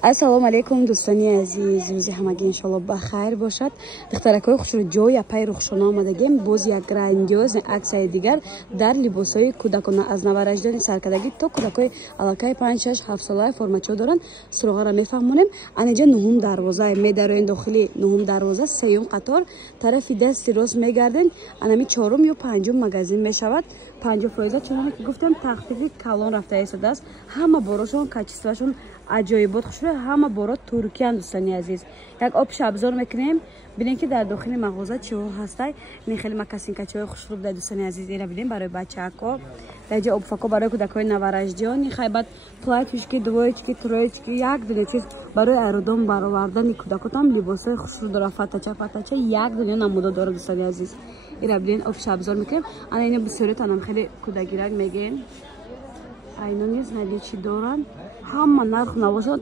ассалому алейкум дӯстони азиз, рӯзи ҳамагӣ иншоалло бахайр бошад. духтаракҳои хушрӯ ҷои япай рухшона омадагем. боз як грандиоз аксияи дигар дар либосҳои кӯдакона аз навараждони саркардагӣ то кӯдакҳои аллакай 5-6-7 солаи формачо доранд. суроғара мефаҳмонем. Аниҷа нуҳум дарвоза медароен дохили нуҳум дарвоза сеюм қатор тарафи дасти рост мегарден. анами чорум ё панҷум магазин мешавад. 50% чунон ки гуфтем тахфифи калон рафта истодааст. ҳама борошон качествашон аҷоибот хушро, ҳама боро туркиян. дӯстони азиз, як обш обзор мекунем. бинем ки дар дохили мағоза чиҳо ҳастай. ин хеле макасинкачаҳои хушруб дар дӯстони азиз ира бинем барои бачаҳако. даҷа обфако барои кӯдакҳои навараждиёни хайбат платьюшки, двоечки, троечки, як дуня чиз барои аэродом баровардани кӯдакотам либосҳои хушрӯ дора. фатача як дуня намудо дора. дӯстони азиз ира бинем обш обзор мекунем. ана ино бисёританам хеле кӯдагирак мегӯем. айно низ наличи доранд. ҳама нарх навошад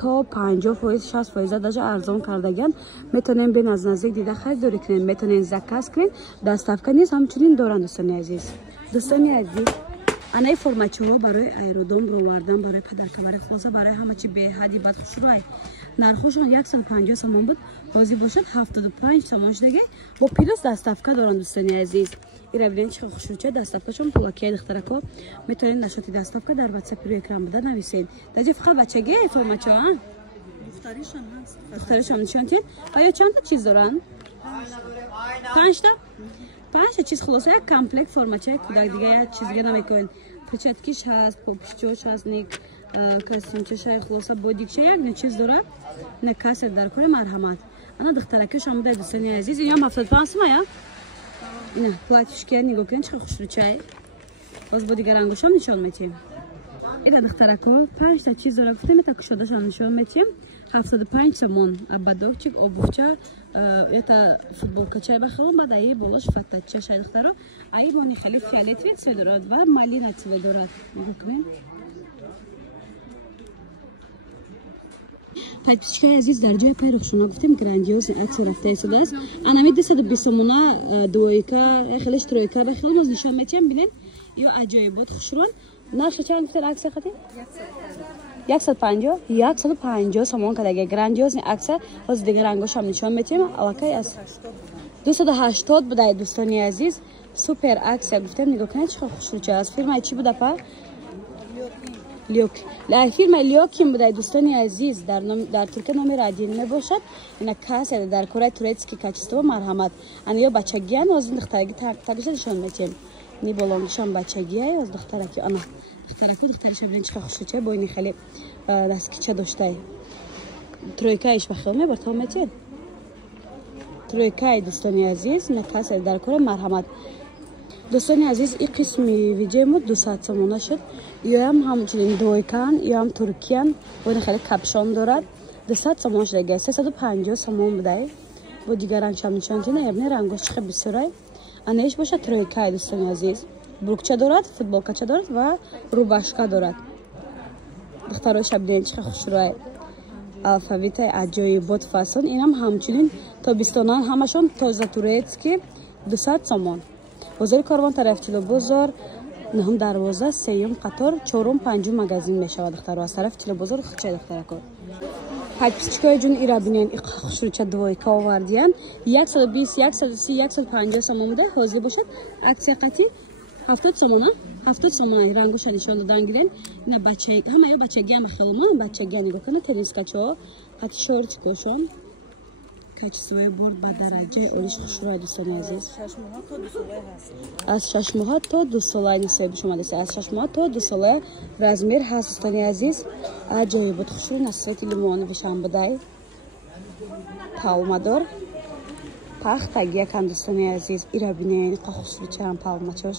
то 50%, 60% даже арзон кардаган. метонем бен аз наздик дида харидорӣ кунем, метонем заказ кунем. доставка низ ҳамчунин доранд. дӯстони азиз, анаи формачаҳо барои аэродом ровардан, барои падаркавари хулоса барои ҳама чи беҳади бад хушрӯай. нархошон 150 сомон буд, ҳозир бошад 75 сомон шудага. бо плюс доставка доранд. дӯстони азиз ира бинем чихел хушрӯча доставкашон пулакияи духтарако. метонем нашоти доставка дар ватсапи рӯи экран буда нависед. даҷа фақат бачагии формачаҳо духтаришам нишон тен. оё чанда чиз доранд? 5 чиз хулоса як комплект формачаи кӯдак дига як чиз дига намекунен. перчаткиш ҳаст, попишчош ҳаст, ник костюмчашай хулоса бодикча як не чиз дорад. не касер дар кори марҳамат. ана духтаракишам буда. дӯстони азиз инам 75 сом я. ина платьюшки нигоҳ кунед чихел хушрӯчай. боз бо дигар рангошам нишон метем. ина духтарако 5 та чиз дора гуфтем. ита кушодашам нишон метем. 75 сомон. абадовчик, обувча, это футболкачай бахалом, баъд аи болош фатача шай духтаро. аи мони хеле фиолетови цвет дорад ва малина цвет дорад. нигоҳ кунед. подписчикаи азиз, дар ҷои пай рухшона гуфтем грандиоз аксия рафта истодааст. анами 220 сомона двойка хелеш тройка бахалом аз нишон метем. бинем ё аҷоибот хушрон. нархи чанд гуфтед аксия хати? 150 сомон кадаги грандиозни аксия. ҳозир дигар рангошам нишон метем. аллакай аз 280 будай. дӯстони азиз супер аксия гуфтем. нигоҳ кунед чихел хушрӯча аст. фирмаи чи буда па? фирмаи Лёкин будай. дӯстони азиз дар Туркия номи радиен мебошад. ина касия дар кораи турецки качество марҳамат. ана ё бачагиян ҳозир духтараги тагиша нишон метем. ни болонгишам бачагияй аз духтараки ана духтарако духтариша бинен чихел хушрӯча бо ини хеле дасткича доштай. тройкаиш бахел мебарта метен. тройкаи дӯстони азиз ина касия дар кораи марҳамат. дӯстони азиз ин қисми видеомо 200 сомона шуд. ёам ҳамчунин двойкан ёам туркиян бо ин хеле капшон дорад. 200 сомон шудага 350 сомон будай. бо дигар рангшам нишон тена ябне рангош чихел бисёрай. анаиш боша тройкаи дӯстони азиз брукча дорад, футболкача дорад ва рубашка дорад. духтароша бинен чихел хушрӯай. алфавитаи аҷоибот фасон. инам ҳамчунин тобистонан ҳамашон тоза турецки 200 сомон. бозори Корвон тарафи Тилобозор нуҳум дарвоза сеюм қатор чорум панҷум магазин мешавад. духтаро аз тарафи Тилобозор хучай духтарако. подписчикои ҷун ира бинен ин хушрӯча двойка овардиян. 120, 130, 150 сомон буда. ҳозир бошад аксия қати 70 сомона. 70 сомон рангоша нишон додан гирен. ина бачаи ҳама ё бачагиам бахелма бачагиам нигоҳ кунед. теннискачаҳо қати шортикошон качествои бор ба дараҷаи олиш хушрӯай. дӯстони азиз аз 6 моҳа то 2 солаи нисои шумо дасте аз 6 моҳа то 2 солаи размер ҳаст. дӯстони азиз аҷоибот хушрӯ насвети лимони вишам будай. палмадор пахтаги якан. дӯстони азиз ира бинен қа хушрӯчаам палмачош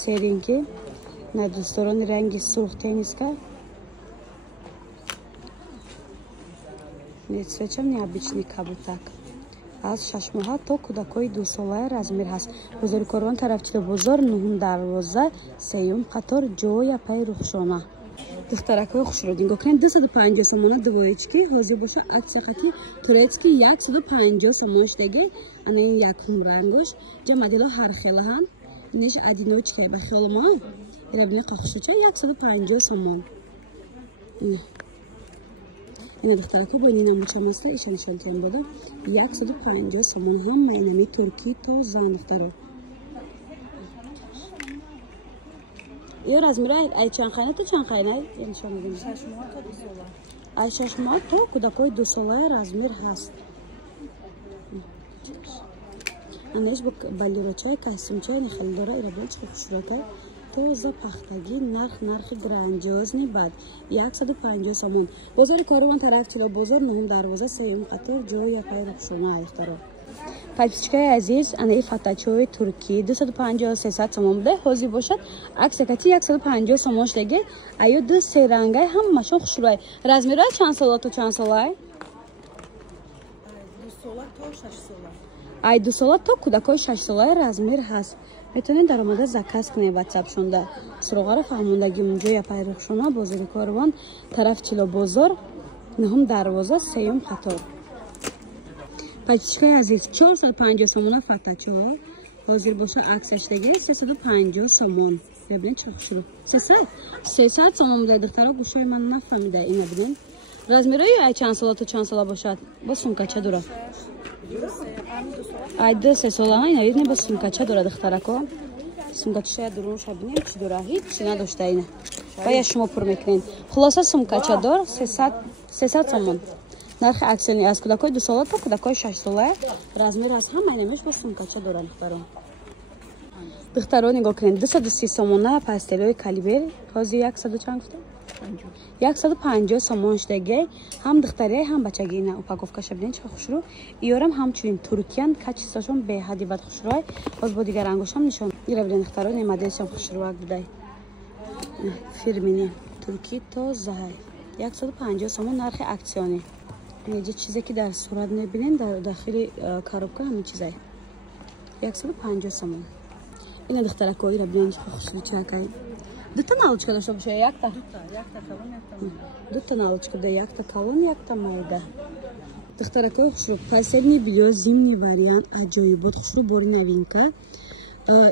серинки на дӯсторони ранги сурх тенниска. нецвечам необычный кабутак. аз 6 моҳа то кӯдакои 2 солаи размер ҳаст. бозори Корвон тарафи Тилобозор нуҳум дарвоза сеюм қатор ҷоя пай рухшона. духтаракҳои хушрӯ нигоҳ кунед. 250 сомона двоечки. ҳозир боша аксия қати турецки 150 сомон шудага. ана ин якум рангош ҷа модело ҳархелаҳанд. иниш одиночка ба хелма ира бинен қа хушрӯча 150 сомон. اینا دختره که با این نموچم است ایشان شلتیم بوده 150 سومون هم اینمی ترکی تو زن دختره یه از میره ای چند خانه تو چند خانه نشون میدیم 6 ماه تا 2 ساله ای 6 ماه تا کودکای 2 ساله رزمیر هست انش با بالیروچای کاسمچای نخل داره ایرا بلچ خوشروته تو ز پختگی نرخ گرانجوزنی بعد 150 سومون بازار کاروان طرف چلو بازار نهم دروازه سوم خطر جای پای رخشونه اخترا پاپیچکای عزیز انای فتاچوی ترکی 250 300 سومون بده حاضر باشد عکس کتی 150 سومونش دیگه ایو دو سه رنگای هم ماشون خوشروای رزمیرا چند ساله تو چند ساله 2 ساله تا 6 ساله ای 2 ساله تا کودکای 6 ساله رزمیر هست میتونین در اومده زکاس کنین واتساپ شونده سروغا رو فهموندگی اونجا یا پیرخشونه بازار کاروان طرف چلو بازار نهم دروازه سیوم خطا پاچیچکای عزیز 450 سومون فتاچو حاضر باشه عکسش دیگه 350 سومون ببینید چه خوشرو 300 سومون بده دخترا گوشای من نفهمیده اینا ببین رزمیرای چند ساله تا چند ساله باشد با سومکا چه دوره ای 2 3 ساله اینا یعنی با سومکا چه دوره دخترا کو سومکا چه درون شبینیم چی دوره هیچ چی نداشته اینا باید شما پر میکنین خلاصه سومکا چه دور 300 سومون نرخ اکسلی از کودکای 2 ساله تا کودکای 6 ساله رزمیر از هم اینمش با سومکا چه دوره دخترا نگاه کنین 230 سومونه پاستلوی کالیبر حاضر 100 چند گفته 150 سومونش دیگه هم دختری هم بچگی نه اوپاکوفکا شبین چه خوشرو ایورم همچنین ترکیان کچیساشون به حدی بد خوشروای باز با دیگر انگوشام نشون ایرا ببین دخترا نمادهشون خوشرو بودای فیرمینی ترکی تو زهای 150 سومون نرخ اکسیونی اینجا چیزی که در صورت نبینین در داخل کاروبکا همین چیزای 150 سومون اینا دخترا کوی را ببین چه خوشرو چاکای دو تا налочка داشته باشه یک تا دو تا налочка ده یک تا کالون یک تا майда دخترا کوی خوشرو последний видео зимний вариант аҷоибот خوشрو бори новинка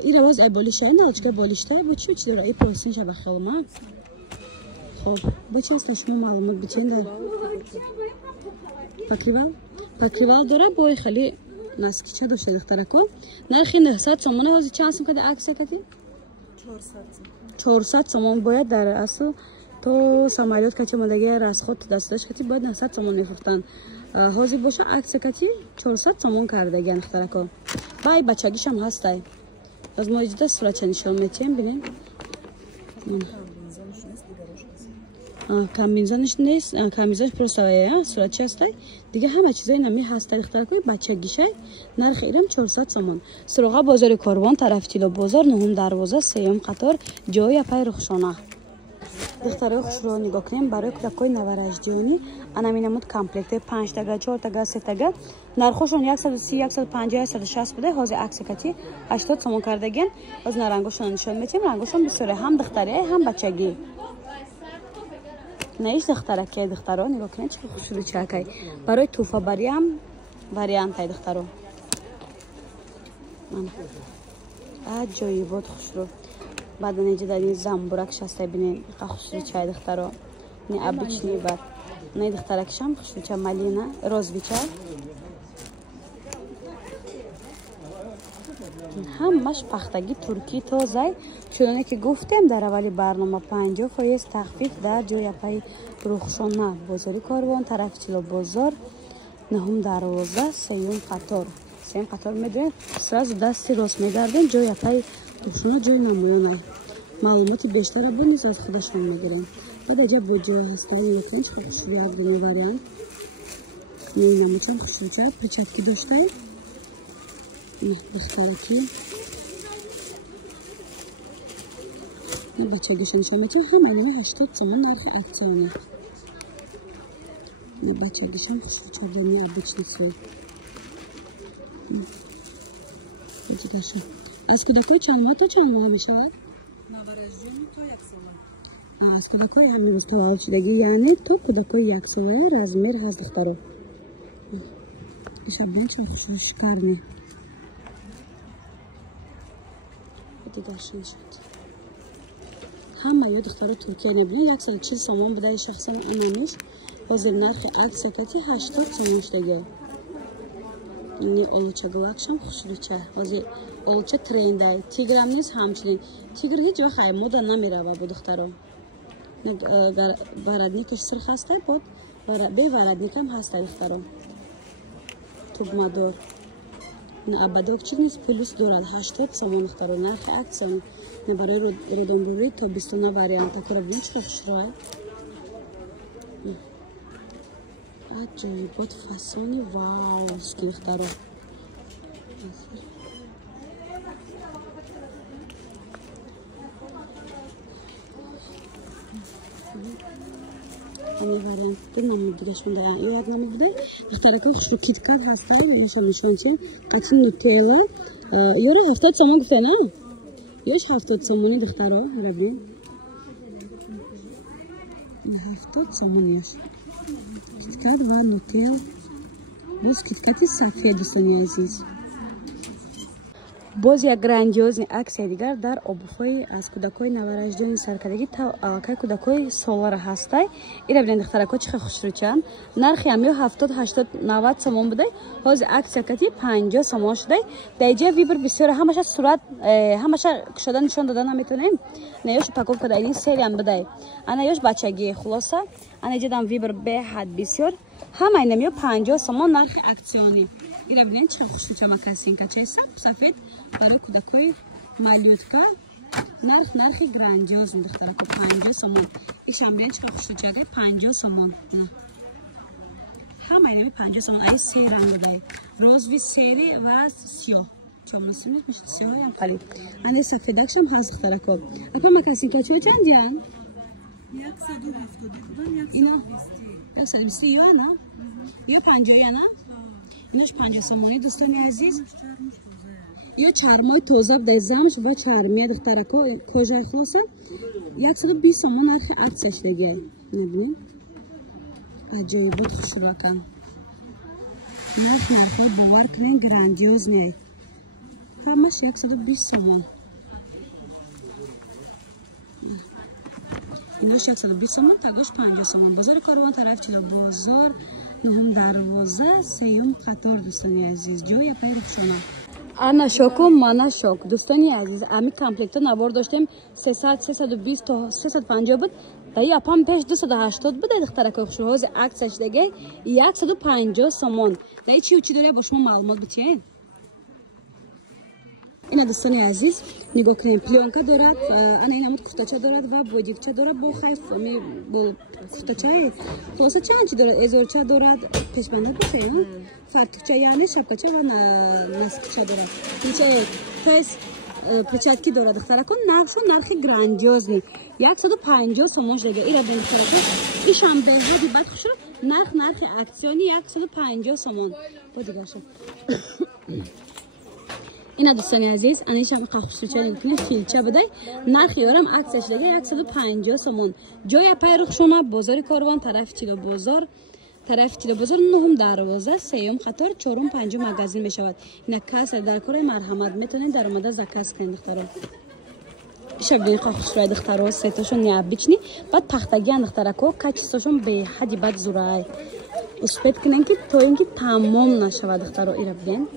ира боз ай болиша налочка болишта бу чи чи дора ай просин шаба хелма хоб бу чи аст шумо маълумот бичен дар покривал дора бой хали наскича дошта дخترا ко нархи 900 сомона ҳози чанд сум када аксия кати 400 сомон бояд дар асл то самолет кача модаги расход дасташ кати бояд 900 сомон мефуртан ҳозир боша аксия кати 400 сомон кардаган дختара ко бай бачагишам ҳастай аз моҷида суратча нишон метем бинем камбинзониш нест камбинзониш просто суратча ҳастай دیگه همه چیزای نمی هست دختر کوی بچگیشه نرخ ایرم 400 سومون سروغا بازار کاروان طرف چلو بازار نهم دروازه سیوم قطار جای پای رخشانه دخترای خوش رو نگاه کنیم برای کودکای نوارجدیانی انا مینمود کامپلکت 5 تا 4 تا 3 تا نرخشون 130 150 160 بوده حاضر عکس کتی 80 سومون کردگن از رنگشون نشون میدیم رنگشون بسیاره هم دختری هم بچگی نیست دختره که دخترا نگاه کنید چه خوشرو چاکای برای توفا بری هم وریانت های دخترا جایی بود خوشرو بعد اینجا در این زنبورک شسته بینید خوشرو چای دخترا نی ابیچ نی بر نی دختره کشم خوشرو چای مالینا روز بیچای همش پختگی ترکی تازه چون که گفتم در اولی برنامه 50% تخفیف در جای پای رخشانه بازاری کاروان طرف چلو بازار نهم دروازه سیوم قطار میدونید سراز دستی راست میگردیم جای پای رخشانه جای نمایانه معلومات بیشتر بونیز از خودشون میگیریم بعد اینجا با جای هستانی میکنید خوشوی اگرینی وریان نموچم خوشوی چه پرچتکی داشته دخترکی این بچگیش نشون میتون همه 80 سومون نرخ اکسیونی این بچگیش هم خوشو چردمی ابیچ نسوی از کودکای چند ماه تا چند ماه میشه؟ نوارجدیانی تا 1 ساله از کودکای همین روز تولد شدگی یعنی تا کودکای 1 ساله رزمیر هست دخترو ایشم بین چون خوشو شکرنی دیگرشون شد همه یا دخترا ترکیه نبینید 140 سومون بوده شخصا اینمیش ҳозир нархи аксия 80 сомон шудаги. Ини олуча гулакшам хушруча. Ҳозир олуча трендай. Тиграм низ ҳамчунин. Тигр ҳеҷ вақт ай мода намерава бо духтаро. Варадникаш сирх ҳастай бод. Бе варадникам ҳастай духтаро. Тугмадор. Абадок чи низ плюс дорад 80 сомон духтаро. Нархи аксия. Барои родонбурӣ тобистона варианта кора бин чиқа хушрой. Аҷоибот фасони вау скифтаро. Ами вариант намуд дига шунда. Ё як намуд будай. Духтаракон хушро киткат ҳастай, нишон қатин нутелла. Ёро 70 сомон гуфте на? Ёш 70 сомони духтаро, рабин. 70 сомон ёш. Киткат ва нутел. Боз киткати сафед достони азиз. Боз як грандиозни аксия дигар дар обуфҳои аз кӯдакҳои навараждони саркардагӣ аллакай кӯдакҳои солара ҳастай. Ира бинед духтарако чихе хушрӯчан. Нархи ҳам ё 70, 80, 90 сомон будай. Ҳозир аксия кати 50 сомон шудай. Даиҷа вибр бисёр ҳамаша сурат ҳамаша кушода нишон дода наметонем. На ёш упаковка да ин сериям будай. Ана ёш бачаги хулоса. Ана ҷадам вибр беҳад бисёр. Ҳама инам ё 50 сомон нархи аксиони. Ира бинед чихе хушрӯча макасинка чай сафед барои кӯдакҳои малютка. Нархи грандиозни духтарако 50 сомон. Ишам бинед чихе хушрӯчаги 50 сомон. Ҳама инам 50 сомон. Ай се ранг будай. Розови сери ва сиёҳ. Чамносимит мишад сиёҳам қали. Ане сафедакшам ҳаст духтарако. Апа макасинка чой чандиян? 170 будан 120. Ино 120 ё ана? Ё 50 яна? Инош 50 сомони достони азиз. Ё чармои тоза будай замш ва чармия духтарако кожаи хулоса 120 сомон нархи аксия шудагиай. Набинед? Аҷоибот хушрӯатан. Нархҳои бовар кунен грандиознеай. Ҳамаш 120 сомон. Инош 120 сомон, тагош 50 сомон. Бозори Коровон тараф чила бозор, нуҳум дарвоза, сеюм қатор достони азиз. Ҷои япай рухшона. Ана шоку, мана шок. Достони азиз, ами комплектта навор доштем 300, 320 то 350 буд. Даи апам пеш 280 буде духтарако хушро. Ҳозир аксия шудагай 150 сомон. Даи чи учи дория бо шумо маълумот бутиен? Ина достони азиз, нигоҳ кунем, плёнка дорад, ана ин ҳамуд куфтача дорад ва бодикча дорад бо хайфоми бо куфтачае. Хулоса чанд чи дорад? Эзорча дорад, пешбанда бошаем, фартукча яъне шапкача ва наскча дорад. Ничае пес печатки дорад духтарако, нархшу нархи грандиозни. 150 сомон шудага. Ира бин духтарако, ишам беҳади бад хушро, нархи аксиони 150 сомон. Бо дигарша. Ина достони азиз, анишам қахушучани куне филча будай. Нархи ёрам аксия шудага 150 сомон. Ҷоя пайрухшона бозори Коровон тарафи Чило бозор. Тарафи Чило бозор нуҳум дарвоза, сеюм қатор, чорум панҷум магазин мешавад. Ина каса дар кори марҳамат метонед дар омада заказ кунед духтаро. Иша бин қахушрай духтаро сетошон необични, бад пахтагиан духтарако качествошон беҳади бад зурай. Успед кунен ки то ин ки тамом нашавад духтаро. Ира бин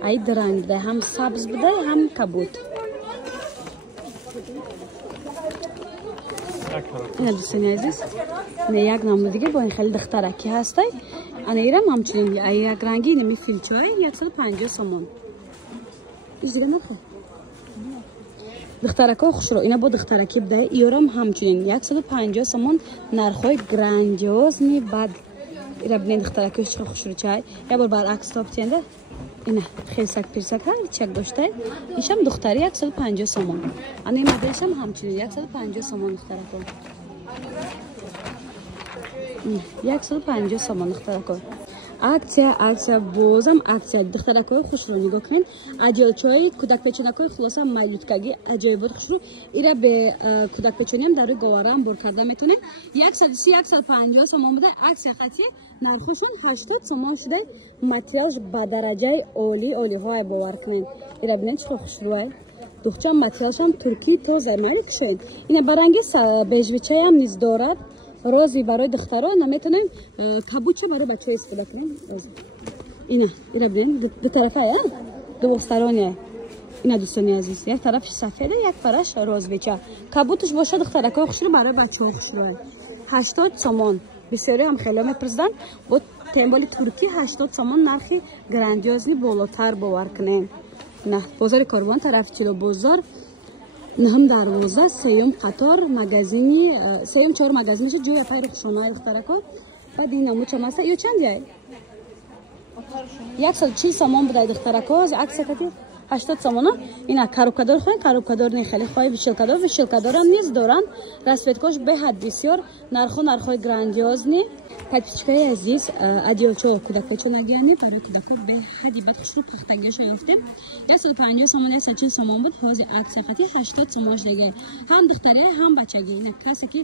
ай дранг будай, ҳам сабз будай, ҳам кабуд. Ина дӯстони азиз, ина як намудига бо ин хеле духтараки ҳастай. Ана ирам ҳамчунин як ранги инами филчои 150 сомон. Изига нархе. Духтарако хушро, ина бо духтараки будай, иёрам ҳамчунин 150 сомон нархҳои грандиозни бад. Ира бинед духтараки чихе хушрӯчай. Я бор баръакс топтенда. Ина хелсак пирсак ҳар чак доштай. Ишам духтари 150 сомон. Ана ин моделшам ҳамчунин 150 сомон духтарако. 150 сомон духтарако. Аксия бозам аксия духтаракои хушро нигоҳ кунед. Аҷелчои кӯдакпечонакои хулоса майлуткаги аҷоибот хушро. Ира бе кӯдакпечониам дар рӯи говораам бор карда метонед. 130-150 сомон буда. Аксия хати нархушон 80 сомон шуда. Материалш ба дараҷаи олиҳоай бовар кунед. Ира бинед чихо хушрӯай. Духчам материалшам турки тоза майли кушоед. Ина баранги бежвичаям низ дорад. рози барои духтаро наметонем кабуча барои бачаҳо истифода кунем. Ина бинед ду тарафае дувостароне. Ина дӯстони азиз, як тарафиш сафеда, як параш розбеча. Кабуташ боша духтаракои хушро барои бачаҳо хушро. 80 сомон. Бисёре ҳам хело мепурсиданд. Бо темболи турки 80 сомон нархи грандиозни болотар бовар кунем. На бозори Корвон тарафи Чило бозор наҳам дарвоза сеюм қатор магазини сеюм 4 магазин шуд ҷоя пай рухшонаи духтарако. Баъд ин намуча маса ё чанд яй 140 сомон будай духтарако акса кати 80 сомона. Ина коробкадор хон коробкадор не хеле хой вишилкадор ам низ доран расветкош беҳад бисёр нархои грандиозни. Подписчикаи азиз одеялчо кӯдакочо нагиани барои кӯдако беҳади бад хушрӯ пахтагиашо ёфтем. 150 сомон 140 сомон буд ҳозир аксия қати 80 сомон шудега. Ҳам духтаре ҳам бачаги. Ина касе ки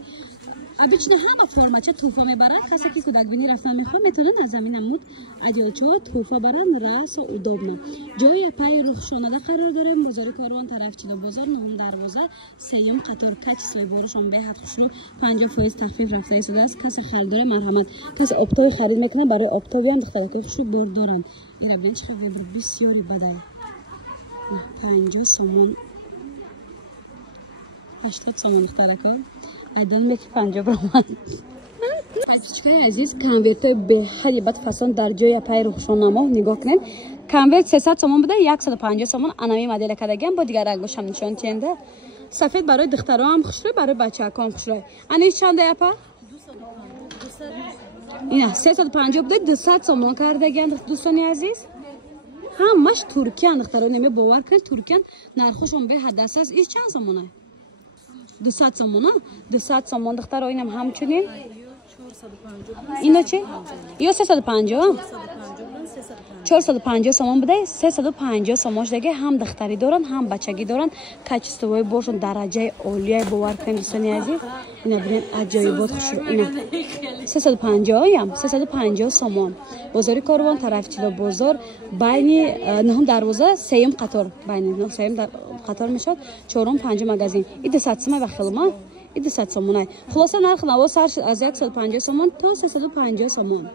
обычно ҳама формача туҳфа мебарад. Касе ки кӯдакбинӣ рафтан мехоҳад метавона аз замин муд одеялчо туҳфа баранд расо удобно. Ҷои пай рухшонада қарор дорем. Бозори Корвон тарафи Чило бозор нуҳум дарвоза сеюм қатор качествои борашон беҳад хушрӯ 50% тахфиф рафта истодааст. Касе харидоре марҳамат касе обтои харид мекунад барои обтоби ҳам духтаракои хушрӯ бор доранд. Ира бинед чиқадр вебр бисёри бадай 50 сомон 80 сомон духтарако айдон меки 50 бромад. Подписчикаи азиз конвертои беҳади бад фасон дар ҷои пай рухшоннамо нигоҳ кунед. Конверт 300 сомон буда 150 сомон анами модели кадаган бо дигар рангошам нишон тенда. Сафед барои духтаро ҳам хушрӯй барои бачаакон хушрӯй. Ани чанда япа? Ина 350 буда 200 сомон кардаган дӯстони азиз. Ҳамаш туркиян духтаро неми бовар кунед туркиян нархошон беҳад аст аст. Иш чанд сомона? 200 сомона 200 сомон духтаро инам ҳамчунин. Ина чи? Ё 350? 450 сомон буда 350 сомон шудага ҳам духтарӣ доранд ҳам бачагӣ доранд. Качествои бошон дараҷаи олияи бовар кунед дӯстони азиз. Ина бинед аҷоибот хушрӯ. Ина 350 ям 350 сомон. Бозори Корвон тарафи Чило бозор байни наҳум дарвоза сеюм қатор байни сеюм қатор мешавад 4-5 магазин. И 200 сомон бахилма и 200 сомон. Хулоса нарх навос аз 150 сомон то 350 сомон.